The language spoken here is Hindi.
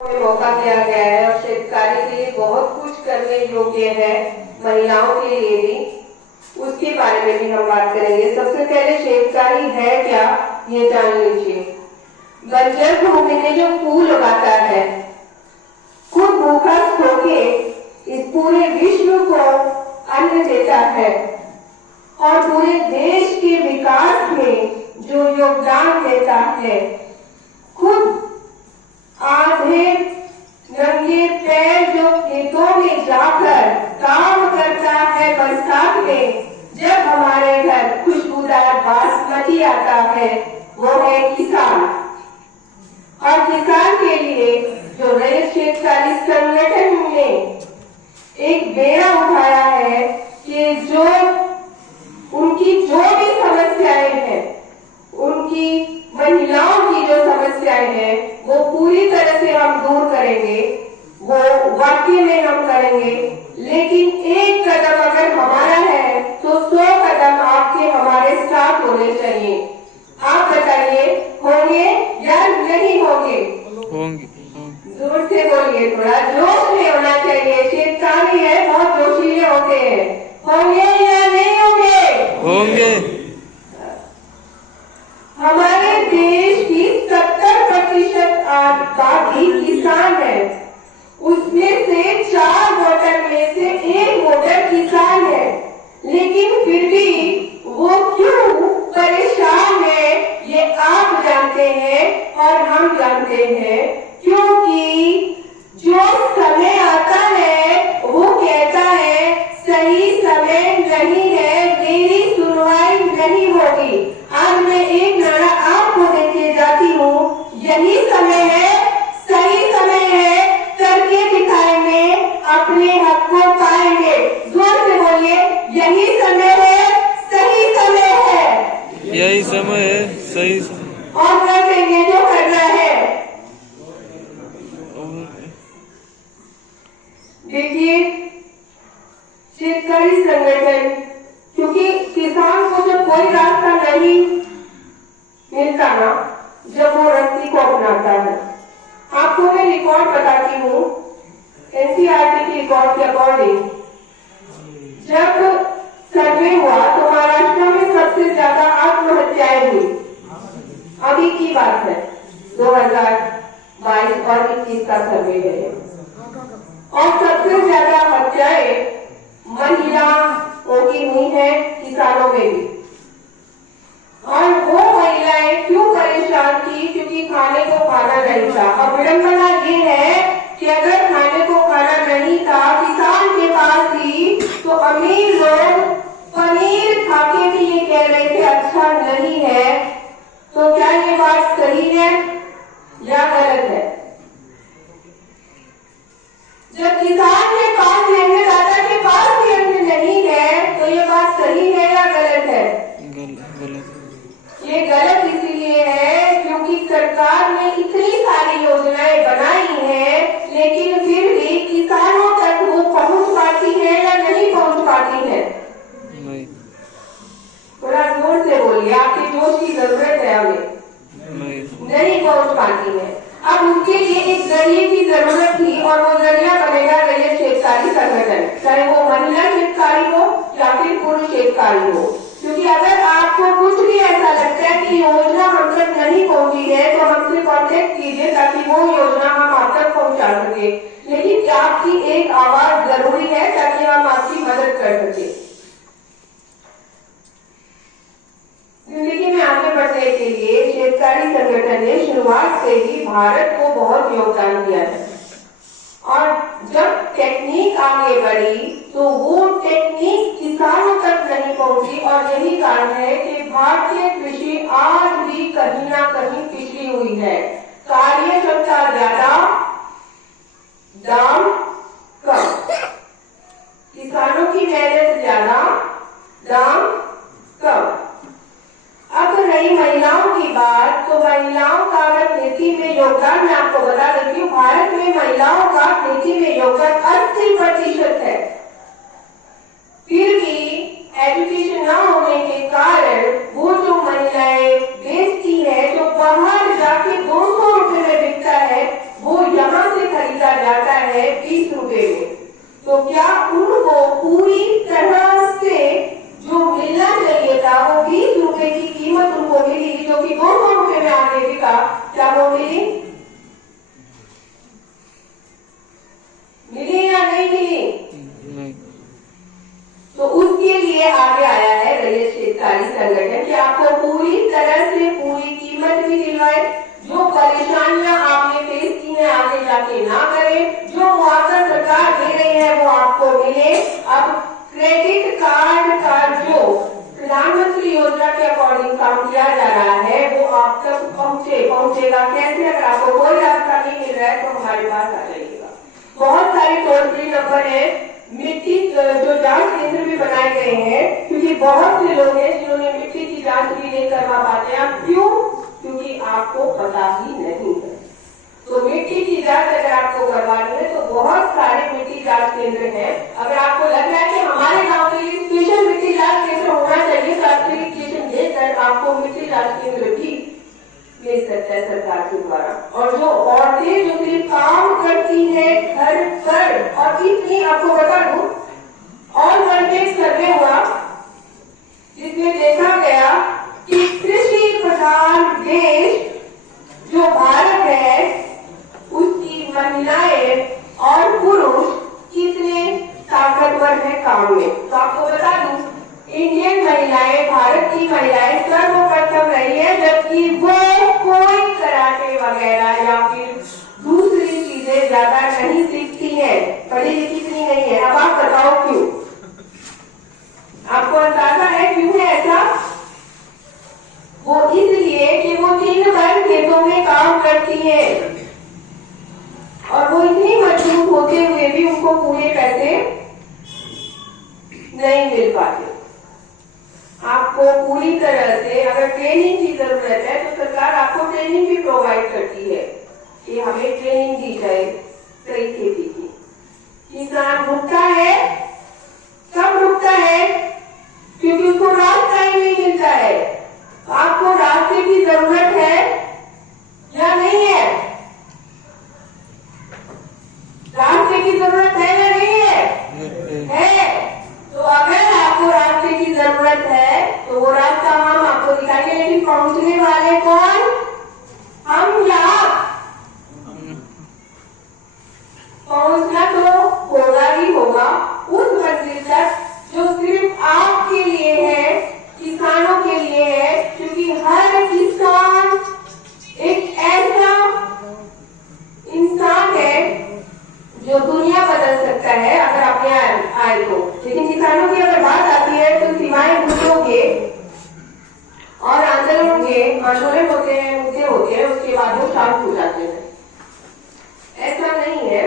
मौका दिया गया है और शेतकारी के लिए बहुत कुछ करने योग्य है, महिलाओं के लिए भी, उसके बारे में भी हम बात करेंगे। सबसे पहले शेतकारी है क्या, ये जान लीजिए। बंजर भूमि में जो फूल उगाता है, खुद भूखा होके इस पूरे विश्व को अन्न देता है और पूरे देश के विकास में जो योगदान देता है, खुद आधे नंगे पैर जो खेतों में जाकर काम करता है बरसात में, जब हमारे घर खुशबूदार बासमती आता है, वो है किसान। और किसान के लिए जो रैयत शेतकारी संगठन ने एक बेड़ा उठाया है कि जो उनकी जो भी समस्याएं हैं, उनकी महिलाओं की जो समस्याएं हैं, वो पूरी तरह से हम दूर करेंगे, वो वाकई में हम करेंगे। लेकिन एक कदम अगर हमारा है तो 100 कदम आपके हमारे साथ होने चाहिए। आप बताइए, होंगे या नहीं होंगे? होंगे। जोर से बोलिए, थोड़ा जोश में होना चाहिए। शेतकारी है, बहुत जोशीले होते हैं। होंगे या नहीं होंगे? होंगे। हमारे देश की 70% आबादी किसान है, उसमें से 4 वोटर में से 1 वोटर किसान है, लेकिन फिर भी वो क्यों परेशान है, ये आप जानते हैं और हम जानते हैं। क्योंकि जो समय आता है वो कहता है सही समय नहीं है, मेरी सुनवाई नहीं होगी। आज मैं एक नारा आपको देके जाती हूँ, यही समय है, सही समय है, करके दिखाएंगे, अपने हक को पाएंगे। जोर से बोलिए, यही समय है, सही समय है, यही समय है, सही समय। और कर देंगे जो करना है। देखिए, शेतकारी संगठन, क्योंकि किसान को जब कोई रास्ता नहीं मिलता ना, जब वो रस्सी को अपनाता है। आपको मैं रिकॉर्ड बताती हूँ, एनसीईआरटी की रिकॉर्ड के अकॉर्डिंग जब सर्वे हुआ तो महाराष्ट्र में सबसे ज्यादा आत्महत्याएं हुई। अभी की बात है, 2022 और 21 का सर्वे है, और सबसे ज्यादा हत्याएं महिलाओं की हुई है, किसानों में भी। और वो महिलाएं क्यों परेशान थी? क्योंकि खाने को खाना नहीं था। अब विडंबना ये है कि अगर खाने को खाना नहीं था किसान के पास ही, तो अमीर लोग पनीर खाके भी ये कह रहे थे अच्छा नहीं है। तो क्या ये बात सही है या गलत है? जब किसान के पास लेनेदाता के पास भी अन्न नहीं है, तो ये बात सही है या गलत है? गलत। ये गलत इसलिए है क्योंकि सरकार ने इतनी सारी योजनाएं बनाई हैं, लेकिन फिर भी किसानों तक वो पहुंच पाती है या नहीं पहुंच पाती है? नहीं। थोड़ा जोर से बोलिए, आपकी जोश की जरूरत है हमें। नहीं पहुंच पाती है। अब उसके लिए एक जरिए की जरूरत थी, और वो जरिया बनेगा रैयत शेतकारी संगठन, चाहे वो महिला शेतकारी हो या फिर पुरुष शेतकारी हो। क्योंकि अगर आपको कुछ भी ऐसा लगता है कि योजना हम तक नहीं पहुंची है, तो हमसे कांटेक्ट कीजिए ताकि वो योजना हम आप तक पहुंचा सके। लेकिन आपकी एक आवाज जरूरी है ताकि हम आपकी मदद कर सके। जिंदगी में आगे बढ़ने के लिए शेतकारी संगठन ने शुरुआत से ही भारत को बहुत योगदान दिया है, और जब टेक्निक आगे बढ़ी तो वो टेक्निक किसानों तक नहीं पहुंची, और यही कारण है कि भारतीय कृषि आज भी कहीं ना कहीं पिछड़ी हुई है। कार्य क्षमता ज्यादा, दाम कम। किसानों की मेहनत ज्यादा, दाम कम। अब रही महिलाओं की बात, तो महिलाओं का अगर खेती में योगदान, मैं आपको बता देती हूँ, भारत में महिलाओं का खेती में योगदान 80% है। फिर भी एजुकेशन न होने के कारण वो जो महिलाएं बेचती है, जो बाहर जाके 200 रुपए में बिकता है, वो यहाँ से है 20 रुपए में, तो क्या उनको पूरी तरह से जो मिलना चाहिए था वो 20 रुपए की कीमत उनको मिली, जो कि 200 रुपए में आगे बिका, क्या वो मिली? मिली या नहीं मिली? नहीं। तो उसके लिए आगे आया है रैयत शेतकारी संगठन कि आपको पूरी तरह से पूरी कीमत भी दिलवाए, जो परेशानियां आपने फेस की है आगे जाके ना करें, जो मुआवजा सरकार दे रही है वो आपको मिले। अब क्रेडिट कार्ड का जो प्रधानमंत्री योजना के अकॉर्डिंग काम किया जा रहा है वो आप तक पहुंचेगा कैसे? अगर आपको कोई रास्ता नहीं मिल रहा है तो हमारे पास आ जाइएगा। बहुत सारे टोल फ्री नंबर है, मिट्टी जो जांच केंद्र भी बनाए गए हैं, क्योंकि बहुत से लोग हैं जिन्होंने मिट्टी की जांच भी नहीं करवा पाते हैं। क्यों? क्योंकि आपको पता ही नहीं है। तो मिट्टी की जांच अगर आपको करवानी है तो बहुत सारे मिट्टी जांच केंद्र हैं। अगर आपको लग रहा है कि हमारे गांव के लिए स्पेशल मिट्टी जांच केंद्र होना चाहिए तो एप्लीकेशन देकर आपको मिट्टी जांच केंद्र भी मिल सकता है सरकार के द्वारा। और जो औरतें जो सिर्फ काम करती है घर पर, और इतनी आपको बता दूं और वर्ल्ड सर्वे हुआ जिसमें देखा गया कि कृषि प्रधान देश जो भारत है उसकी महिलाएं और पुरुष कितने ताकतवर है काम में। तो आपको बता दूं इंडियन महिलाएं, भारत की महिलाएं सर्वप्रथम रही है, जबकि वो कोई कराटे वगैरह या फिर दूसरी चीजें ज्यादा नहीं सीखती है, पढ़ी लिखी इतनी नहीं है। अब आप बताओ क्यों? आपको अंदाजा है क्यों है ऐसा? वो इसलिए कि वो दिन भर खेतों में काम करती है और वो इतनी मजबूत होते हुए भी उनको पूरे पैसे नहीं मिल पाते। आपको पूरी तरह से अगर ट्रेनिंग की जरूरत है तो सरकार आपको ट्रेनिंग भी प्रोवाइड करती है कि हमें ट्रेनिंग दी जाए सही खेती की। किसान रुकता है, कब रुकता है? क्योंकि उसको रास्ता ही नहीं मिलता है। आपको रास्ते की जरूरत है या नहीं है? रास्ते की जरूरत है या नहीं है? है। तो अगर आपको रास्ते की जरूरत है तो वो रास्ता हम आपको दिखाएंगे, लेकिन पहुंचने वाले कौन? हम या आप? पहुंचना तो होगा ही होगा उस मंजिल तक जो सिर्फ आपके लिए है, किसानों के लिए है, क्योंकि हर किसान एक ऐसा इंसान है जो दुनिया बदल सकता है अगर आपने आए तो। लेकिन किसानों की अगर बात आती है तो सीमाएं घुसोगे और आंदोलन होते हैं, मुद्दे होते हैं, उसके बाद वो शांत हो जाते हैं। ऐसा नहीं है।